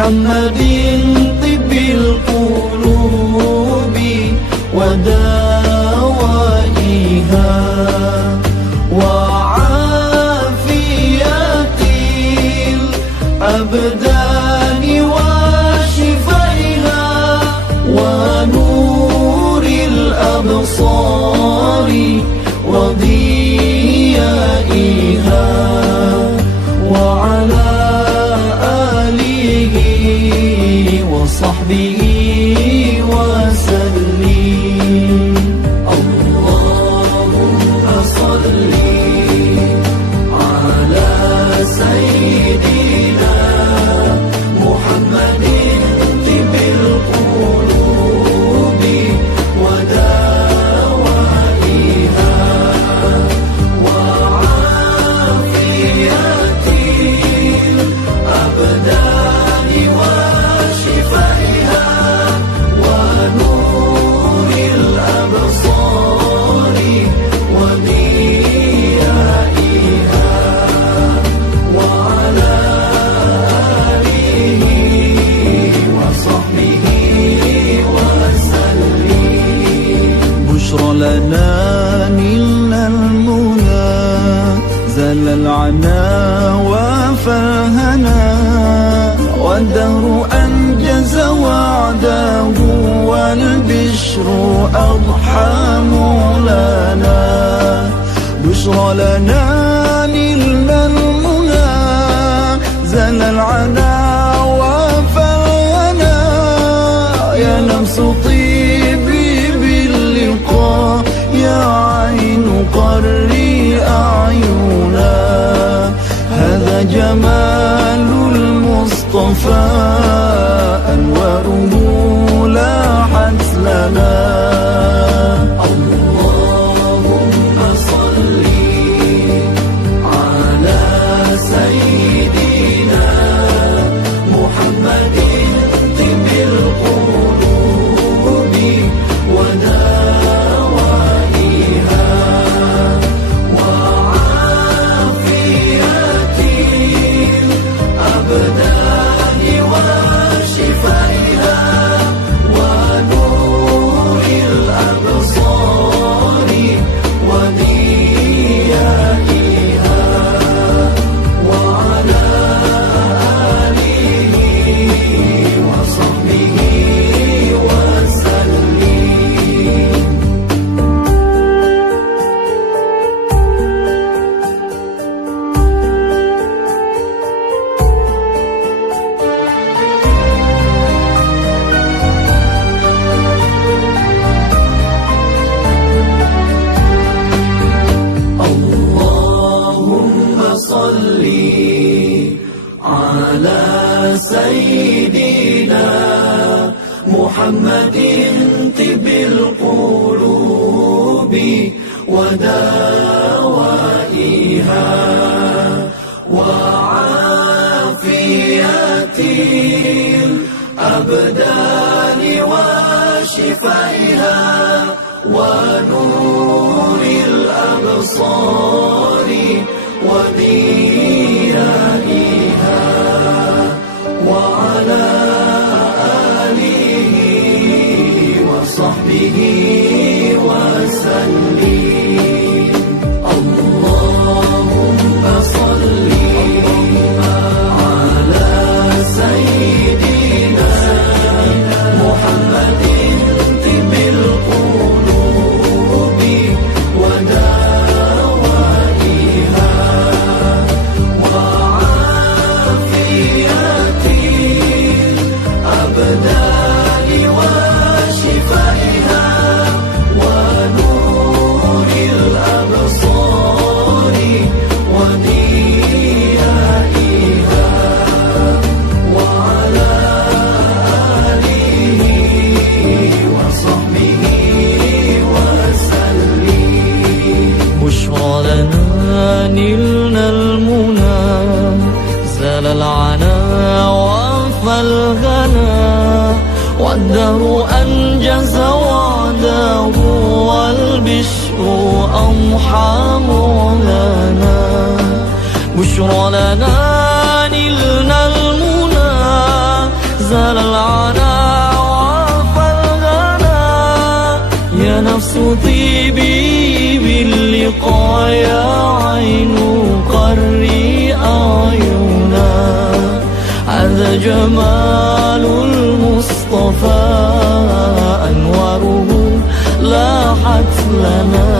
محمد طب القلوب ودوائها وعافية الأبدان وشفائها ونور الأبصار وضيائها وعلى آله وصحبه وسلم. اللهم صل على سيدنا محمد طب القلوب ودوائها وعافية الأبدان وشفائها ونور الأبصار وضيائها وعلى آله وصحبه وسلم. بشرى لنا نلنا المنى زل العنا وفاهنا والدهر أنجز وعده والبشر أضحى مولانا. بشرى لنا نلنا المنى زل العنا وفاهنا يا نفس طيبي باللقاء يا عين قري أعينا. هذا جمال المصطفى أنواره لاحت لنا. اللهم صل على سيدنا محمد طب القلوب ودوائها وعافية الأبدان وشفائها ونور الأبصار وضيائها وعلى آله وصحبه وسلم. اللهم صل على سيدنا محمد طب القلوب ودوائها وعافية الأبدان وشفائها ونور الأبصار وضيائها وعلى آله وصحبه وسلم. اللهم صل على سيدنا محمد طب القلوب ودوائها وعافية الأبدان وشفائها ونور الأبصار وضيائها وعلى آله وصحبه وسلم. بشرى لنا نلنا المنى زال العنا وفى الغنى والدهر أنجز وعده والبشر أضحى مولانا. بشرى لنا نلنا المنى زال العنا وعفى الغنا. يا نفس طيبي باللقاء، يا عين قري أعينا. هذا جمال المصطفى، أنواره لاحت لنا.